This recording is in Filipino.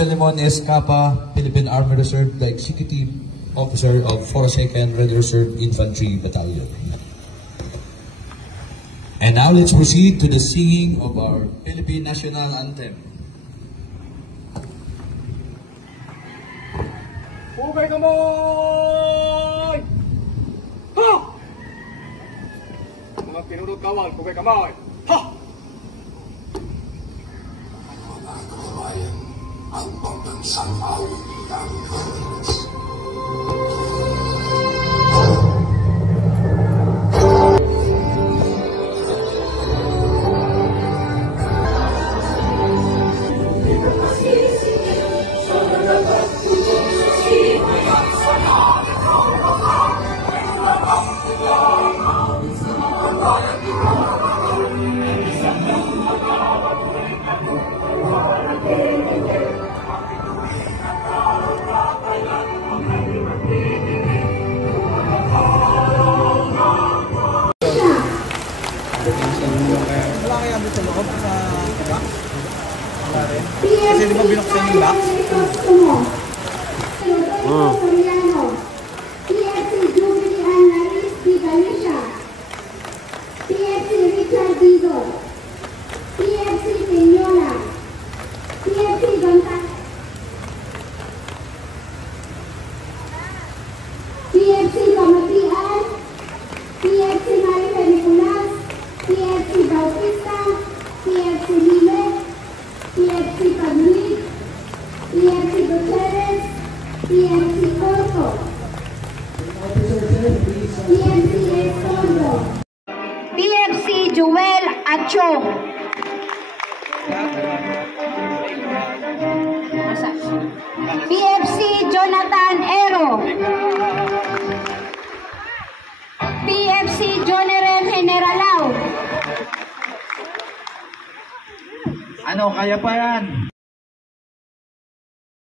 Filemon S. Capa, Philippine Army Reserve, the Executive Officer of 42nd Red Reserve Infantry Battalion. And now let's proceed to the singing of our Philippine National Anthem. Hugay kamay! Ha! Mga pinunod kawal, hugay kamay! Ha! Mga kababayan, ang pambansang awit ng Philippines. Wala kaya dito sa loob sa box? Wala rin. Kasi di ba binuksan yung box? PFC Jubilee Analyst Di Galisha, PFC Richard Dido, PFC Peñola, PFC Gonzales, PFC Kamatian, PFC Marife Nicolas, PFC Bautista, PFC Lime, PFC Pagluit, PFC Gutierrez, PFC Corto, PFC Escondo, PFC Joel Acho, PFC Jonathan Ero, PFC Jonerem Generalao. Ano, kaya pa yan?